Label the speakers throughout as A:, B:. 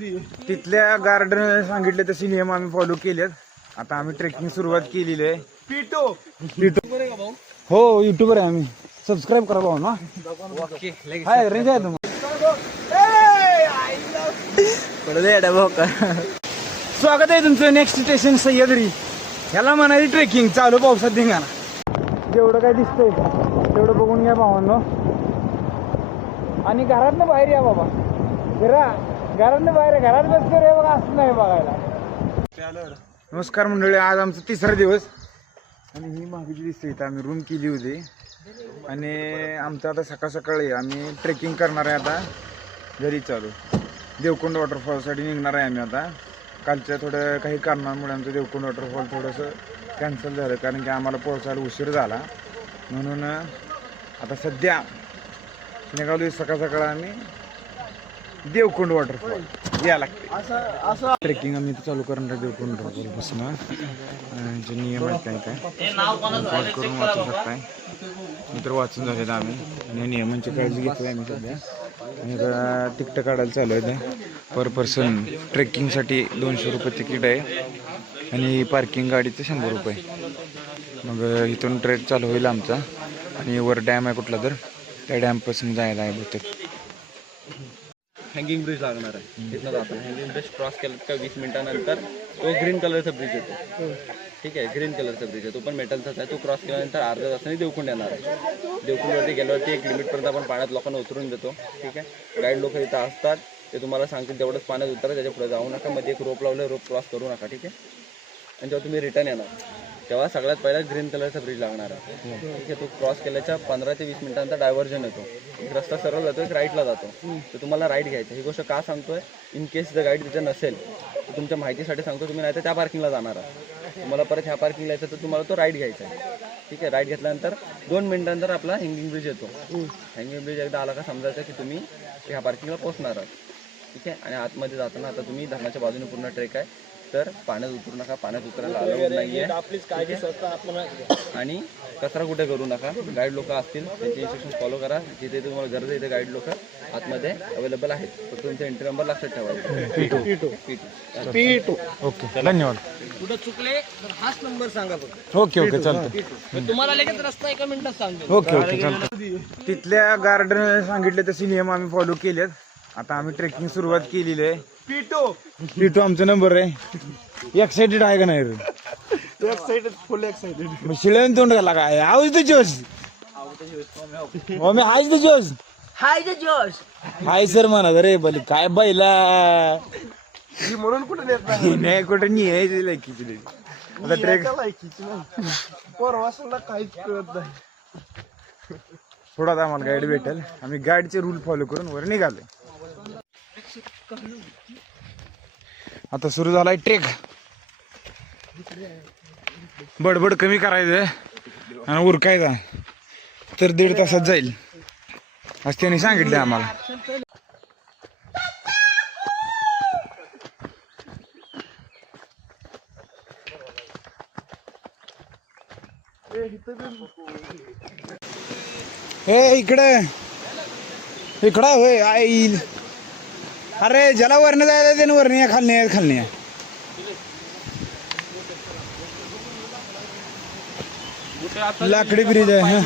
A: तिथल्या गार्डन सांगितले तसे नियम आम्ही फॉलो केलेत. आता आम्ही ट्रेकिंग सुरुवात केलेली आहे.
B: पिटो
A: युट्यूब हो युट्यूबर आहे आम्ही. सबस्क्राईब करा भाऊ ना. हाय रेंज आहे तुम्हाला स्वागत आहे तुमचं नेक्स्ट स्टेशन सह्याद्री. ह्याला म्हणाली ट्रेकिंग चालू पावसात धिंगाणा. जेवढं काय दिसतंय तेवढं बघून घ्या भावांनो. आणि घरातनं बाहेर या बाबा. जरा घरातनं बाहेर. घरात बसतो रे बघा असं नाही बघायला. नमस्कार मंडळी आज आमचा तिसरा दिवस. आणि ही मागची दिसते इथं आम्ही रूम केली होती. आणि आमचं आता सकाळ सकाळी आम्ही ट्रेकिंग करणार आहे आता. घरी चालू. देवकुंड वॉटरफॉलसाठी निघणार आहे आम्ही आता. कालच्या थोड्या काही कारणांमुळे आमचं देवकुंड वॉटरफॉल थोडंसं कॅन्सल झालं. कारण की आम्हाला पोहोचायला उशीर झाला. म्हणून आता सध्या निघालो सकाळ सकाळ आम्ही. देवकुंड वॉटरफॉल या लागते.
B: असं असं.
A: ट्रेकिंग आम्ही इथं चालू करणार देवकुंड वॉटरफॉलपासून जे नियम आहेत काय काय. पॉज करून वाचू शकताय मी तर वाचून झालेलं आम्ही. आणि नियमांची काळजी घेतली आम्ही सध्या. आणि आता तिकीट काढायला चालू आहे पर पर्सन ट्रेकिंगसाठी दोनशे रुपये तिकीट आहे. आणि पार्किंग गाडीचं शंभर रुपये. मग इथून ट्रेक चालू होईल आमचा. आणि वर डॅम आहे कुठला तर. त्या डॅमपासून जायला आहे बहुतेक.
C: हँगिंग ब्रिज लागणार आहे. तिथनं जाताना हँगिंग ब्रिज क्रॉस केलं का वीस मिनिटानंतर तो ग्रीन कलरचा ब्रिज येतो. ठीक आहे ग्रीन कलरचा ब्रिज आहे तो पण मेटलचाच आहे. तो क्रॉस केल्यानंतर अर्ध्या तासाने देवकुंड येणार आहे. देवकुंडवरती गेल्यावरती एक लिमिटपर्यंत आपण पाण्यात लोकांना उतरून देतो. ठीक आहे? गाईड लोक इथं असतात. ते तुम्हाला सांगतील तेवढंच पाण्यात उतरा त्याच्या पुढे जाऊ नका. मध्ये एक रोप लावलं रोप क्रॉस करू नका. ठीक आहे? आणि जेव्हा तुम्ही रिटर्न येणार. तेव्हा सगळ्यात पहिला ग्रीन कलरचा ब्रिज लागणार आहे. ठीक आहे तो क्रॉस केल्याच्या पंधरा ते वीस मिनिटांचा डायव्हर्जन येतो. एक रस्ता सरळ जातो एक राईटला जातो. तर तुम्हाला राईट घ्यायचं ही गोष्ट का सांगतोय? इन केस जर गाईड तिथे नसेल तर तुमच्या माहितीसाठी सांगतो तुम्ही नाही तर त्या पार्किंगला जाणार आहात. तुम्हाला परत ह्या पार्किंगला यायचं तर तुम्हाला तो राईट घ्यायचा आहे. ठीक आहे? राईट घेतल्यानंतर दोन मिनिटांनंतर आपला हँगिंग ब्रिज येतो. हँगिंग ब्रिज एकदा आला का समजायचं की तुम्ही ह्या पार्किंगला पोहोचणार आहात. ठीक आहे? आणि आतमध्ये जाताना आता तुम्ही धरणाच्या बाजूने पूर्ण ट्रेक आहे. तर पाण्यात उतरू नका पाण्यात उतरायला अलाउड
B: स्वतः आपण
C: आणि कचरा कुठे करू नका. गाईड लोक असतील त्यांचे इन्स्ट्रक्शन फॉलो करा. जिथे तुम्हाला गरज आहे तिथे गाईड लोक आतमध्ये अवेलेबल आहेत. तर तुमचा एंट्री नंबर लक्षात ठेवायचा
B: पिटो
C: PT.
B: पिटो
A: ओके धन्यवाद.
B: कुठं चुकले तर हाच नंबर सांगा
A: ओके ओके चालतं
B: मी तुम्हाला लगेच रस्ता एका मिनिटात सांगेल
A: ओके ओके चालतं तिथल्या गार्डन सांगितले तसे नियम आम्ही फॉलो केलेत. आता आम्ही ट्रेकिंग सुरुवात केलेली आहे.
B: पिटो.
A: पिटू आमचा नंबर आहे. एक्साइटेड आहे का नाही रे?
B: एक्साइटेड फुल एक्साइटेड
A: मग शिळ्यान तोंड घाला काय? आवाज द जोश हो मी हायच द जोश
B: हाय द जोश
A: हाय सर म्हणा रे बली काय बैला?
B: ही म्हणून कुठे नेत नाही?
A: नाही कुठं नाही आहे लायकीची लई. आता ट्रेक
B: एका लायकीची नाही. परवासाला काहीच कळत नाही.
A: थोडा आता आम्हाला गाईड भेटेल. आम्ही गाईडचे रूल फॉलो करून वर निघाले आता सुरू झालाय ट्रेक. बडबड कमी करायचं आणि उरकायचा. तर दीड तासात जाईल. असं त्यांनी सांगितलं आम्हाला. हे इकडे. इकडं होय आईल अरे ज्याला वरनं जायला त्याने वरणी खालणी आहे खालणी आहे लाकडी ब्रिज आहे हा.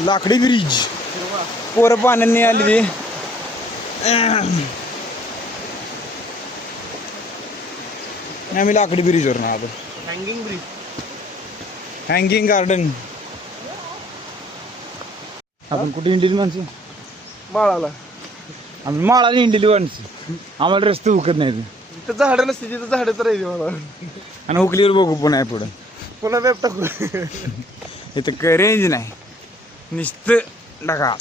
A: लाकडी ब्रिज. पोरं पाण्याने आली ती. आम्ही लाकडी ब्रिजवर ना आता
B: हँगिंग ब्रिज
A: हँगिंग गार्डन आपण कुठे हिंडली माणसं?
B: माळाला
A: आम्ही माळाला हिंडली माणसं. आम्हाला रस्ते उकत नाही
B: तिथं झाडं नसते तिथं झाडं तर राहिली मला.
A: आणि हुकलीवर बघू पुन्हा पुढं.
B: पुन्हा वेब टाकू.
A: इथं रेंज नाही. नुसतं ढगा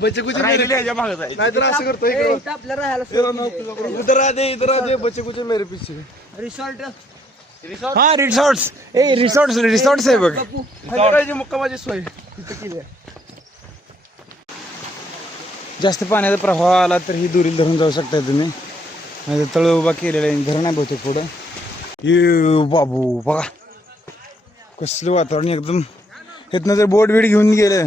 B: बचकुचे मेरे नाही तर असं करतो इधर बचकुचे मेरे रिसॉर्ट
A: हा रिसॉर्ट्स ए रिसॉर्ट्स रिसॉर्ट्स आहे बघ.
B: मुक्कामाची सोय. तिथं केली आहे.
A: जास्त पाण्याचा प्रवाह आला तर ही दुरील धरून जाऊ शकता तुम्ही. म्हणजे तळ उभा केलेला आहे धरण आहे बहुतेक पुढं. ये बाबू बघा. कसलं वातावरण एकदम. इथनं जर बोट बीट घेऊन गेलं.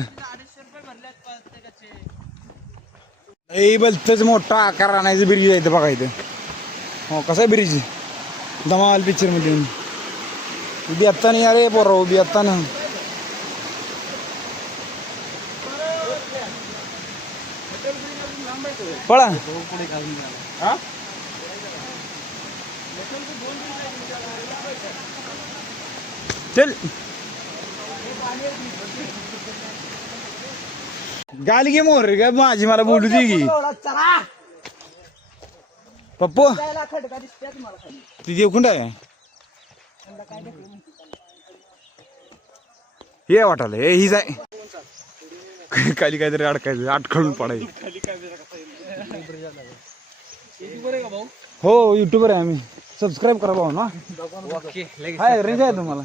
A: ए बलतच मोठा आकार आणायचं ब्रिज आहे इथं बघा इथं. हो कसा आहे ब्रिज? धमाल पिक्चरमध्ये उभी आत्ता नाही अरे पोरा उभी आत्ता ना पळा. हा? चल. गाली घे मोर रे काय माझी मला बोलू दे की. पप्पू. ती देव कुंड हे वाटायला हे हीच आहे खाली काहीतरी अडकायचं अटकळून पडायचं. हो युट्यूबर आहे आम्ही. सबस्क्राईब करा भाऊ ना. हाय रेंज आहे तुम्हाला?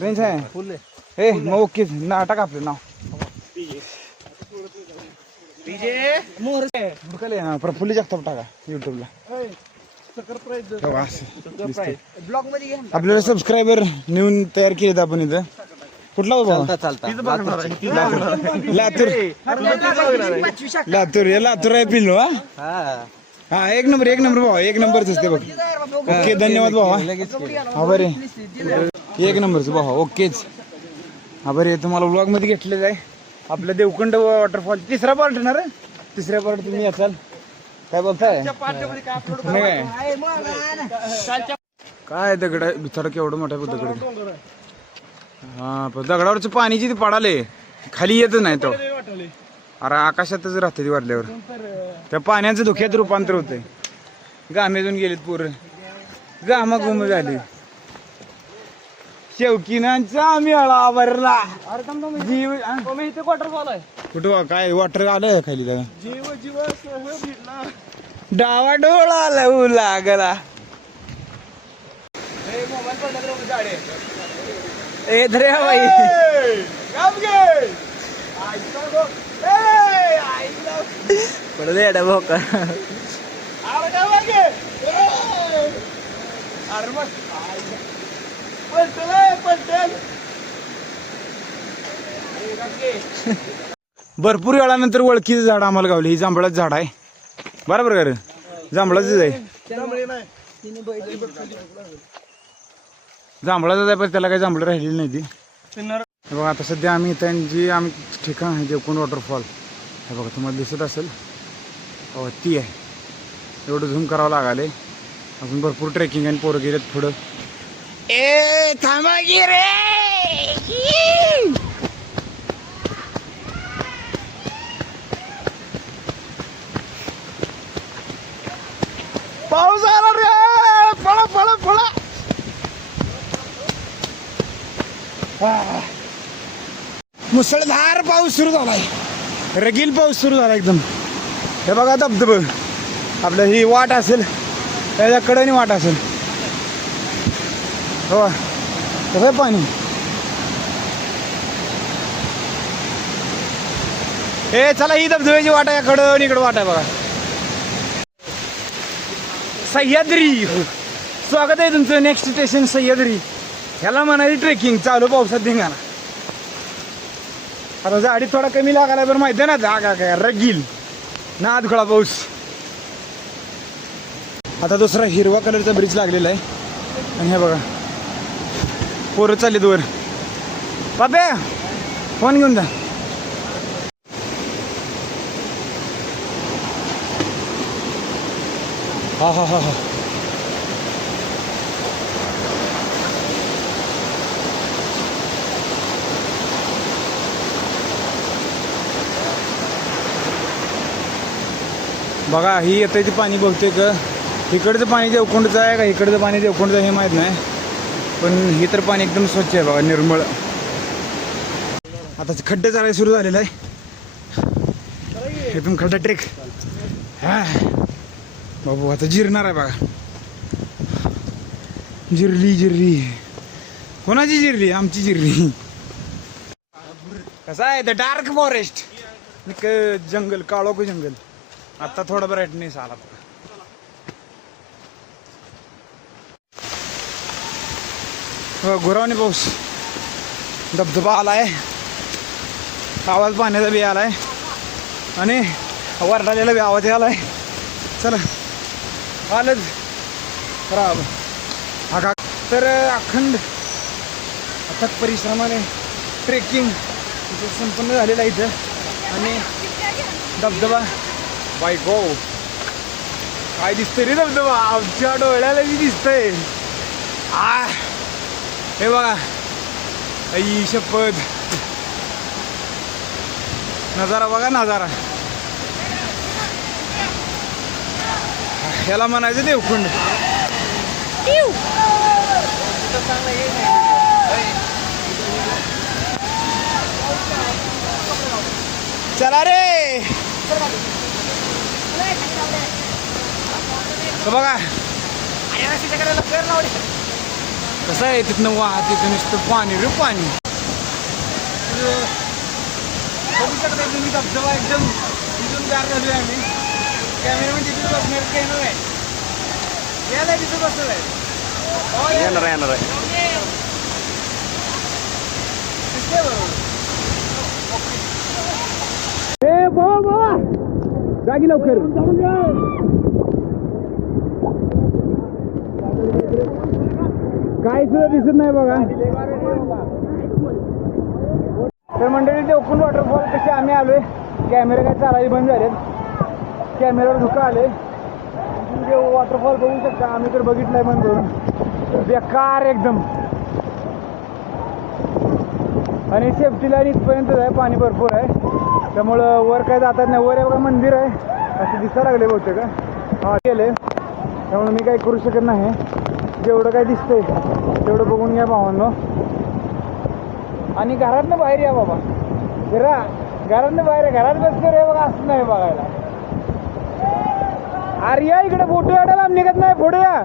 A: रेंज आहे? फुल हे मग ओके नाटक आपलं नाव. प्रफुल्ली जगताप टाका युट्यूबला हो. आपल्याला सबस्क्रायबर नेऊन तयार केलेत आपण इथं. कुठला हो बाबा लातूर. लातूर. हे लातूर आहे पिल्लो हा. हा एक नंबर एक नंबर भावा एक नंबरच असते बघ. ओके धन्यवाद भावा. हा बरे. एक नंबरच भावा ओकेच. हा बरे तुम्हाला ब्लॉगमध्ये घेतलेलं आहे. आपलं देवखंड वॉटरफॉल तिसरा पार्ट ना रे? तिसऱ्या पार्ट तुम्ही याचाल काय बोलताय? नाही. काय काय दगड बिचार केवढं मोठं दगड. हा पण दगडावरचं पाणी जिथे पडाले खाली येतच नाही तो. अरे आकाशातच राहते ती वाढल्यावर त्या पाण्याचं धुक्यात रूपांतर होतंय. गामेजून गेलेत पोरं. गामा गुम झाली. शेवकीनांचा मेळा आवरला जीव कुठं काय वॉटर आलं खाली त्याला
B: जीव जीव भेटला
A: डावा डोळा लवू लागला. ए धरे हा एडा भोका भरपूर वेळानंतर ओळखीचं झाड आम्हाला गावलं. ही जांभळाचं झाड आहे. बरोबर का रे? जांभळाचंच आहे. जांभळाचं आहे पण त्याला काही जांभळं राहिलेली नाही ती. बघा आता सध्या आम्ही जी आम्ही ठिकाण आहे देवकुंड वॉटरफॉल हे बघा तुम्हाला दिसत असेल. हो ती आहे. एवढं झूम करावं लागाले अजून भरपूर ट्रेकिंग आणि पोरं गेलेत पुढं. ए थांबा रे! पाऊस आला रे! पळा पळा पळा मुसळधार पाऊस सुरू झालाय. रगील पाऊस सुरू झाला एकदम. हे बघा धबधब. आपलं ही वाट असेल त्याच्या कडेने वाट असेल. हो कसं आहे पाणी? ए चला ही धबधब्याची वाट आहे कडं इकडं वाट आहे बघा. सह्याद्री. स्वागत आहे तुमचं नेक्स्ट स्टेशन सह्याद्री. ह्याला म्हणाली ट्रेकिंग चालू पावसात धिंगाणा. आता झाडी थोडा कमी लागायला बरं माहिती आहे ना जागा काय रगील. ना खळा पाऊस. आता दुसरा हिरवा कलरचा ब्रिज लागलेला आहे. आणि हे बघा. पोरं चाललेत वर. बाबे फोन घेऊन जा. हा हा हा हा. बघा ही येते पाणी बहुतेक. इकडचं पाणी देवकुंडचं आहे का? इकडचं पाणी देवकुंडचं आहे हे माहीत नाही. पण हे तर पाणी एकदम स्वच्छ आहे बघा निर्मळ. आता खड्डे चालायला सुरू झालेलं आहे. एकदम खड्डा ट्रेक हा. बाबू आता जिरणार आहे बघा. जिरली जिरली. कोणाची जिरली? आमची जिरली. कसं आहे? द डार्क फॉरेस्ट जंगल काळोख जंगल. आता थोडा ब्राईटनेस आला बघा. हो, गुरावणी पाऊस. धबधबा आलाय. आवाज पाण्याचा बी आलाय. आणि वरडालेला बी आवाज आलाय चला. आलंच. राब हा तर अखंड. अथक परिश्रमाने ट्रेकिंग संपन्न झालेलं आहे इथं. आणि धबधबा बाय गो. काय दिसतंय रे धबधबा? आमच्या डोळ्याला बी दिसतंय. आ हे बघा. आई शपथ. नजारा बघा नजारा. ह्याला म्हणायचं देवकुंड चला रे. तर बघा. कसं आहे तिथनं वाह तिथं नुसतं पाणी रे पाणी. बघू शकता तुम्ही धबधबा एकदम तिथून गार झालोय आम्ही. कॅमेरामॅन तिथून बसणार काही नाही यायला तिथं बसलं आहे.
B: येणार आहे, येणार आहे.
A: ए जागी लवकर. काय सुद्धा दिसत नाही बघा. तर मंडळी देवकुंड वॉटरफॉल कसे आम्ही आलोय. कॅमेरे काय चालायला बंद झालेत. कॅमेऱ्यावर धुका आले वॉटरफॉल बघू शकता. आम्ही तर बघितलंय बंद करून. बेकार एकदम. आणि सेफ्टीला आणि इथपर्यंत आहे. पाणी भरपूर आहे. त्यामुळं वर काय जातात नाही. वर एवढं मंदिर आहे. असं दिसायला लागले बहुतेक. हा गेले त्यामुळे मी काही करू शकत नाही. जेवढं काय दिसतंय तेवढं बघून घ्या भावांनो. आणि घरातनं बाहेर या बाबा. फिरा घरातनं बाहेर या. घरात बसतो रे बघा असं नाही बघायला. अरे या इकडे फोटो काढायला आम्ही निघत नाही पुढे या.